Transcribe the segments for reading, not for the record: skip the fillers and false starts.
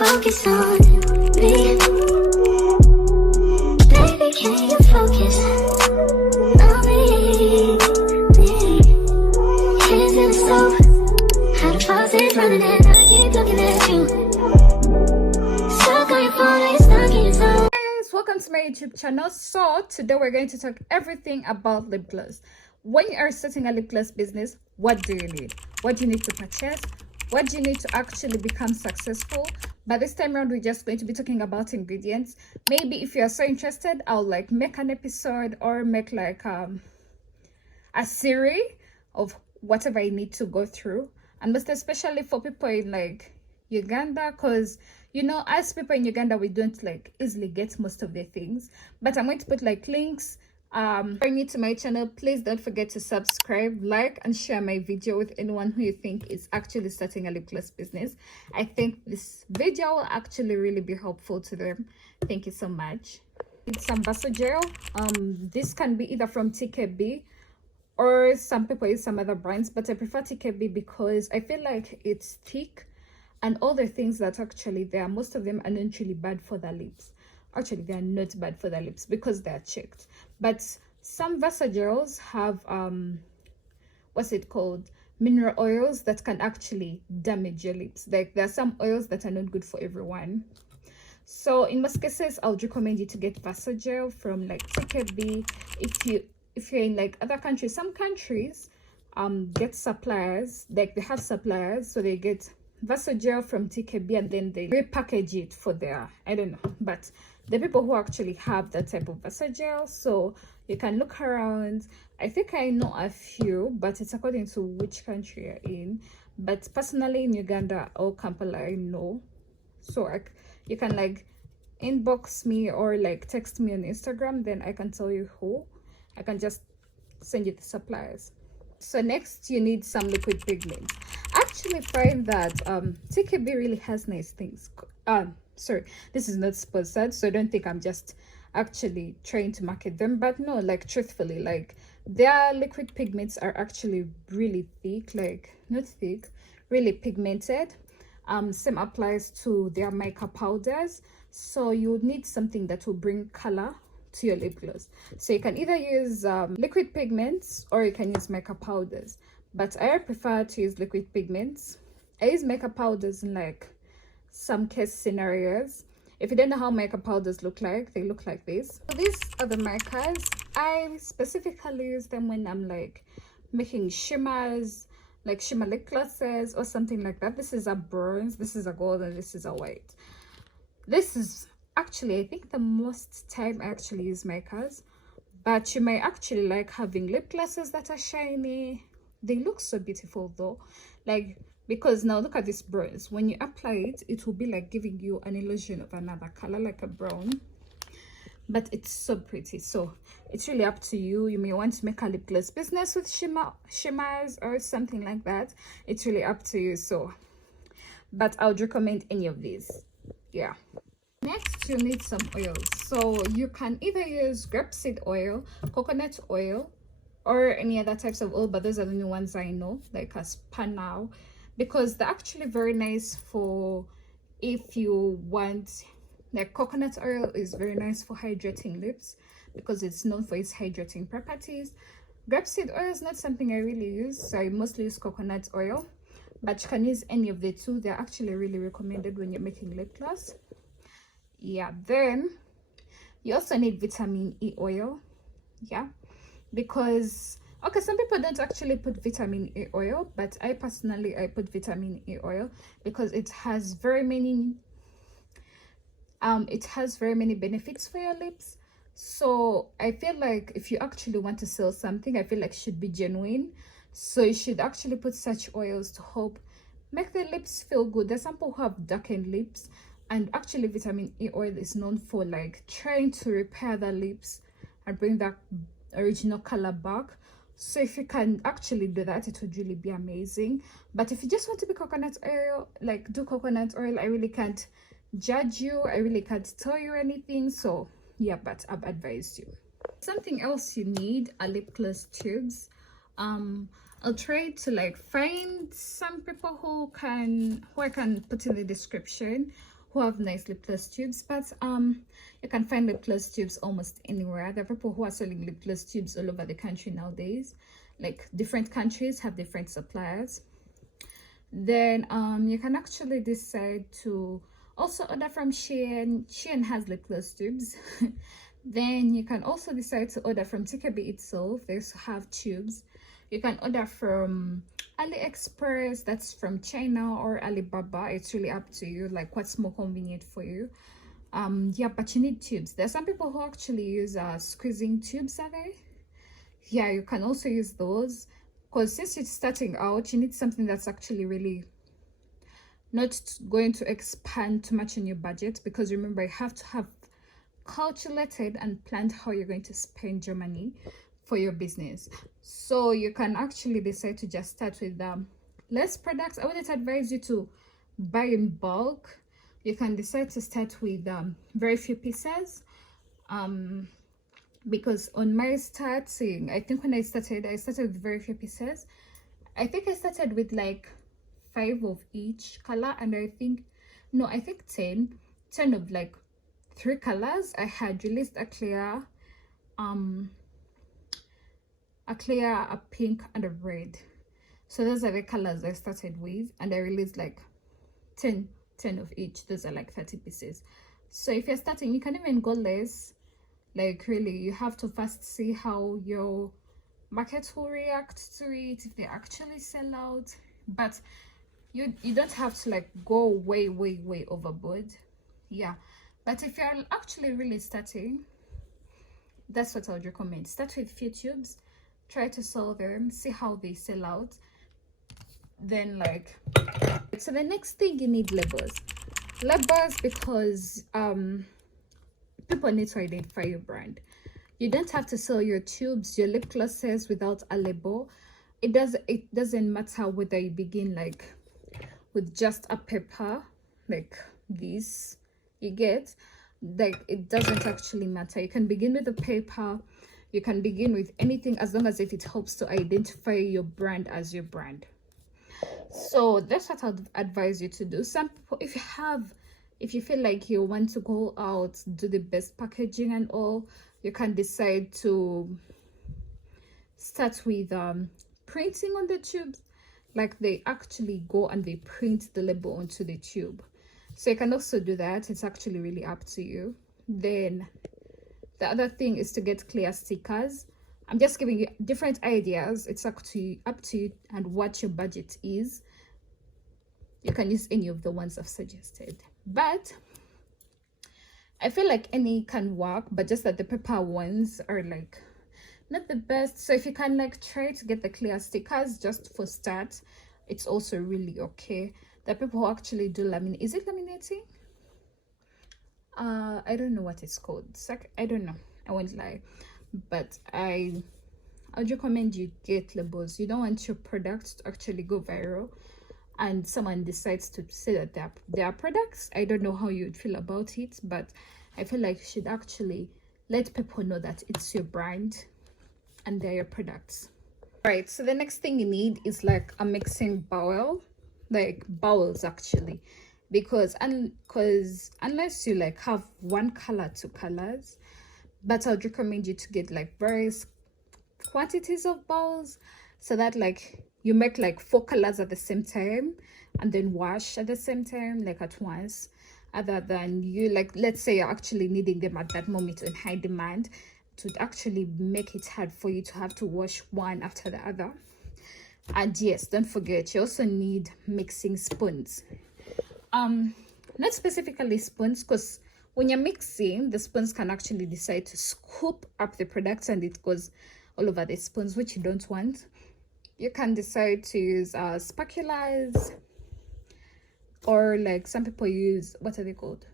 focus on me? Baby, can you focus on me? Hands in the stove, how the faucet running and I keep looking at you. Stuck on your phone, stuck in your zone. Guys, welcome to my YouTube channel. So today we're going to talk everything about lip gloss. When you are starting a lip gloss business, what do you need? What do you need to purchase? What do you need to actually become successful? But this time around, we're just going to be talking about ingredients. Maybe if you are so interested, I'll like make an episode or make like a series of whatever I need to go through, and most especially for people in like Uganda, because you know, as people in Uganda, we don't like easily get most of the things. But I'm going to put like links. If you're new to my channel, please don't forget to subscribe, like, and share my video with anyone who you think is actually starting a lip gloss business. I think this video will actually really be helpful to them. Thank you so much. It's some VERSAGEL. This can be either from TKB or some people use some other brands, but I prefer TKB because I feel like it's thick, and all the things that actually there, most of them are not really bad for the lips. Actually, they are not bad for the lips because they are checked. But some VERSAGELs have what's it called, mineral oils that can actually damage your lips. Like there are some oils that are not good for everyone. So in most cases, I would recommend you to get VERSAGEL from like TKB. If you're in like other countries, some countries get suppliers, like they have suppliers, so they get VERSAGEL from TKB and then they repackage it for their, I don't know, but the people who actually have that type of VERSAGEL, so you can look around. I think I know a few, but it's according to which country you're in. But personally in Uganda or Kampala, I know, so you can like inbox me or like text me on Instagram, then I can tell you who. I can just send you the suppliers. So next you need some liquid pigment. I actually find that TKB really has nice things. Sorry, this is not sponsored, so I don't think I'm just actually trying to market them, but no, like truthfully, like their liquid pigments are actually really thick, like not thick, really pigmented. Same applies to their mica powders, so you would need something that will bring color to your lip gloss. So you can either use liquid pigments or you can use mica powders, but I prefer to use liquid pigments. I use mica powders in like some case scenarios. If you don't know how mica powders look like, they look like this. So these are the micas. I specifically use them when I'm like making shimmers, like shimmer lip glosses or something like that. This is a bronze, this is a gold, and this is a white. This is actually, I think, the most time I actually use micas, but you might actually like having lip glosses that are shiny. They look so beautiful though, like, because now look at this bronze. When you apply it, it will be like giving you an illusion of another color, like a brown, but it's so pretty. So it's really up to you. You may want to make a lip gloss business with shimmers or something like that. It's really up to you. So, but I would recommend any of these. Yeah. Next, you need some oils. So you can either use grapeseed oil, coconut oil, or any other types of oil, but those are the new ones I know, like a SPATULA, because they're actually very nice for if you want, like coconut oil is very nice for hydrating lips because it's known for its hydrating properties. Grapeseed oil is not something I really use, so I mostly use coconut oil, but you can use any of the two. They're actually really recommended when you're making lip gloss. Yeah, then you also need vitamin E oil. Yeah, because okay, some people don't actually put vitamin E oil, but I personally put vitamin E oil because it has very many benefits for your lips. So I feel like if you actually want to sell something, I feel like it should be genuine, so you should actually put such oils to help make the lips feel good. There's some people who have darkened lips, and actually vitamin E oil is known for like trying to repair the lips and bring that original color back. So if you can actually do that, it would really be amazing. But if you just want to be coconut oil, like do coconut oil, I really can't judge you, I really can't tell you anything. So yeah, but I've advised you. Something else you need are lip gloss tubes. I'll try to like find some people who I can put in the description, who have nice lip gloss tubes, but you can find lip gloss tubes almost anywhere. There are people who are selling lip gloss tubes all over the country nowadays. Like different countries have different suppliers. Then you can actually decide to also order from Shein. Shein has lip gloss tubes. Then you can also decide to order from TKB itself. They also have tubes. You can order from AliExpress, that's from China, or Alibaba. It's really up to you, like what's more convenient for you. Yeah, but you need tubes. There's some people who actually use squeezing tubes, are they? Yeah, you can also use those, because since you're starting out, you need something that's actually really not going to expand too much in your budget, because remember, you have to have calculated and planned how you're going to spend your money for your business. So you can actually decide to just start with less products. I wouldn't advise you to buy in bulk. You can decide to start with very few pieces, because on my starting, I think when I started with very few pieces. I think I started with like 5 of each color, and I think 10 of like 3 colors. I had released a clear, a pink, and a red. So those are the colors I started with, and I released like 10 of each. Those are like 30 pieces. So if you're starting, you can even go less. Like really, you have to first see how your market will react to it, if they actually sell out. But you don't have to like go way overboard. Yeah, but if you're actually really starting, that's what I would recommend. Start with few tubes, try to sell them, see how they sell out. Then like, so the next thing, you need labels. Because people need to identify your brand. You don't have to sell your tubes, your lip glosses without a label. It doesn't matter whether you begin like with just a paper like this, you get, like it doesn't actually matter. You can begin with a paper, you can begin with anything, as long as if it helps to identify your brand as your brand. So that's what I'd advise you to do. Some people, if you feel like you want to go out, do the best packaging and all, you can decide to start with printing on the tubes. Like they actually go and they print the label onto the tube. So you can also do that. It's actually really up to you. Then the other thing is to get clear stickers. I'm just giving you different ideas. It's up to you and what your budget is. You can use any of the ones I've suggested, but I feel like any can work, but just that the paper ones are like not the best. So if you can like try to get the clear stickers just for start, it's also really okay. The people who actually do laminate, is it laminating? I don't know what it's called. It's like, I don't know, I won't lie, but I would recommend you get labels. You don't want your products to actually go viral and someone decides to say that they are products. I don't know how you would feel about it, but I feel like you should actually let people know that it's your brand and they're your products. Right, so the next thing you need is like a mixing bowl, like bowls actually, because unless you like have one color, 2 colors, but I would recommend you to get like various quantities of bowls, so that like you make like 4 colors at the same time and then wash at the same time, like at once, other than you like, let's say you're actually needing them at that moment in high demand. It would actually make it hard for you to have to wash one after the other. And yes, don't forget, you also need mixing spoons. Not specifically spoons, because when you're mixing, the spoons can actually decide to scoop up the products and it goes all over the spoons, which you don't want. You can decide to use spatulas, or like some people use, what are they called?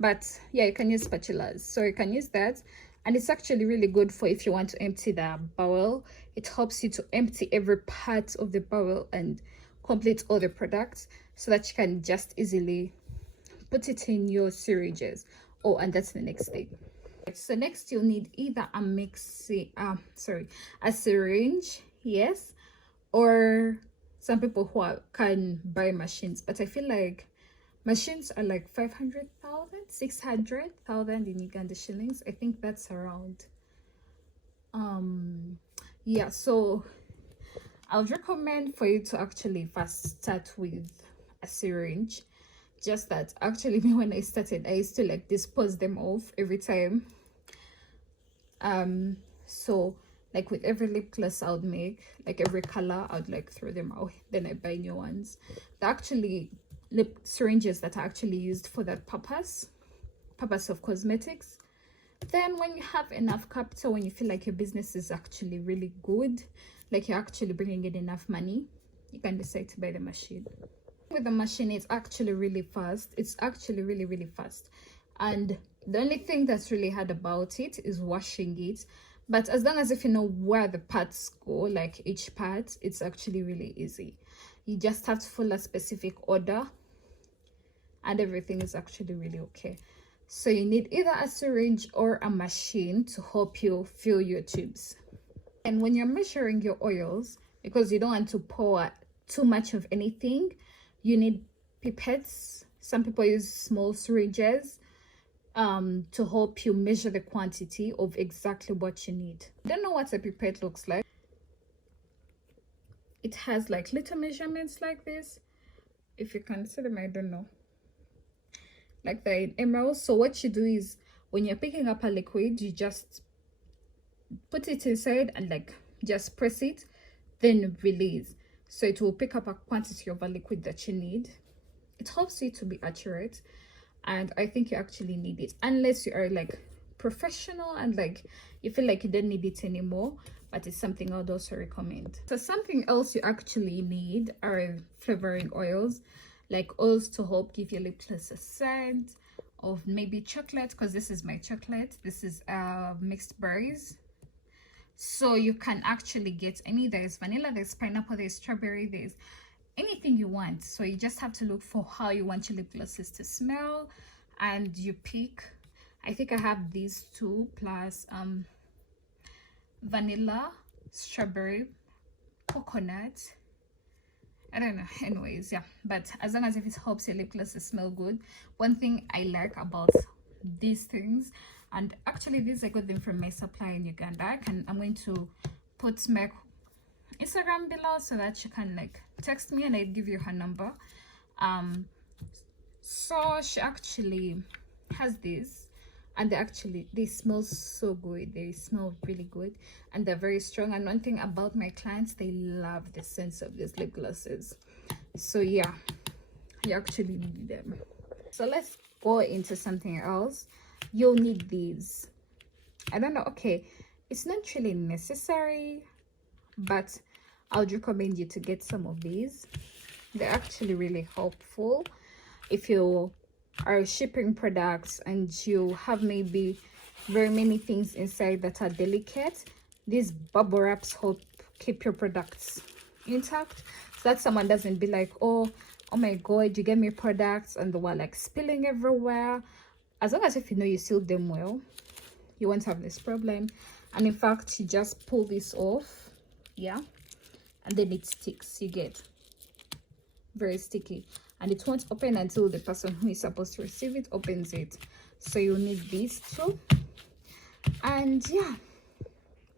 But yeah, you can use spatulas. So you can use that, and it's actually really good for if you want to empty the bowl. It helps you to empty every part of the bowl and complete all the products, so that you can just easily put it in your syringes. Oh, and that's the next thing. So next you'll need either a syringe, yes, or some people who can buy machines, but I feel like machines are like 500,000, 600,000 in Uganda shillings. I think that's around. Yeah, so I would recommend for you to actually first start with a syringe. Just that actually me, when I started, I used to like dispose them off every time. So like with every lip gloss I would make, like every color, I would like throw them out, then I buy new ones. They're actually lip syringes that are actually used for that purpose of cosmetics. Then when you have enough capital, when you feel like your business is actually really good, like you're actually bringing in enough money, you can decide to buy the machine. With the machine, it's actually really fast. It's actually really fast, and the only thing that's really hard about it is washing it. But as long as if you know where the parts go, like each part, it's actually really easy. You just have to follow a specific order and everything is actually really okay. So you need either a syringe or a machine to help you fill your tubes. And when you're measuring your oils, because you don't want to pour too much of anything, you need pipettes. Some people use small syringes to help you measure the quantity of exactly what you need. I don't know what a pipette looks like. It has like little measurements like this. If you can see them, I don't know. Like they're in ml. So what you do is when you're picking up a liquid, you just put it inside and like just press it, then release. So it will pick up a quantity of a liquid that you need. It helps you to be accurate, and I think you actually need it unless you are like professional and like you feel like you don't need it anymore, but it's something I would also recommend. So something else you actually need are flavoring oils, like oils to help give your lip gloss a scent of maybe chocolate, because this is my chocolate. This is mixed berries. So you can actually get any, there's vanilla, there's pineapple, there's strawberry, there's anything you want. So you just have to look for how you want your lip glosses to smell, and you pick. I think I have these two plus vanilla, strawberry, coconut, I don't know, anyways, yeah. But as long as if it helps your lip gloss to smell good. One thing I like about these things, and actually these I got them from my supplier in Uganda. I'm going to put my Instagram below so that you can like text me and I'll give you her number. So she actually has this, and they smell so good. They smell really good and they're very strong. And one thing about my clients, they love the sense of these lip glosses. So yeah, you actually need them. So let's go into something else. You'll need these. I don't know, okay, it's not really necessary, but I would recommend you to get some of these. They're actually really helpful if you are shipping products and you have maybe very many things inside that are delicate. These bubble wraps help keep your products intact, so that someone doesn't be like, oh my god, you get me products and they were like spilling everywhere. As long as if you know you sealed them well, you won't have this problem. And in fact, you just pull this off, yeah, and then it sticks. You get very sticky, and it won't open until the person who is supposed to receive it opens it. So you'll need these too. And yeah,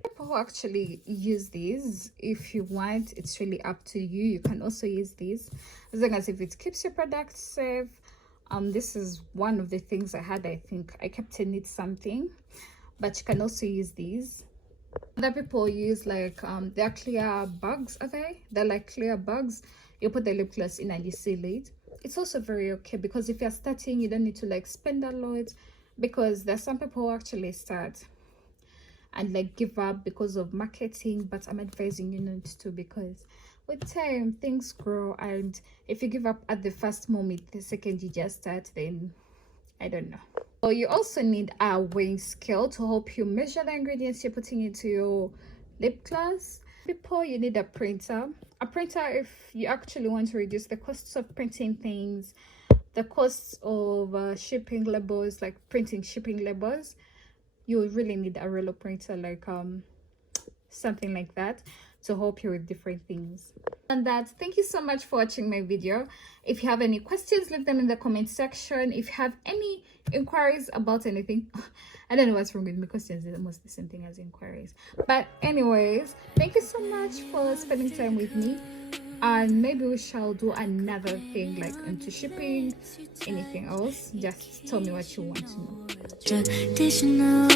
people actually use these. If you want, it's really up to you. You can also use these as long as if it keeps your product safe. This is one of the things I had. I think I kept in it something, but you can also use these. Other people use like they're clear bags. They're like clear bags. You put the lip gloss in and you seal it. It's also very okay, because if you're starting, you don't need to like spend a lot, because there's some people who actually start and like give up because of marketing. But I'm advising you not to, because with time things grow, and if you give up at the first moment, the second you just start, then I don't know. So you also need a weighing scale to help you measure the ingredients you're putting into your lip gloss. Before, you need a printer. A printer if you actually want to reduce the costs of printing things, the costs of shipping labels, like printing shipping labels. You really need a roller printer, like something like that. to help you with different things. And that's, thank you so much for watching my video. If you have any questions, leave them in the comment section. If you have any inquiries about anything, I don't know what's wrong with me, questions is almost the same thing as inquiries. But anyways, thank you so much for spending time with me, and maybe we shall do another thing like into shipping, anything else. Just tell me what you want to know. Traditional.